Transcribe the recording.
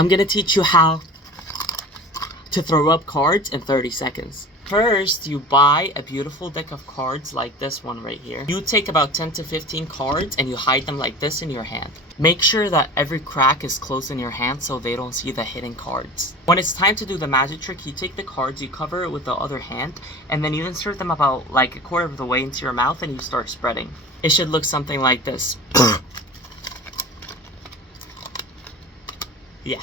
I'm gonna teach you how to throw up cards in 30 seconds. First, you buy a beautiful deck of cards like this one right here. You take about 10 to 15 cards and you hide them like this in your hand. Make sure that every crack is closed in your hand so they don't see the hidden cards. When it's time to do the magic trick, you take the cards, you cover it with the other hand, and then you insert them about like a quarter of the way into your mouth and you start spreading. It should look something like this. Yeah.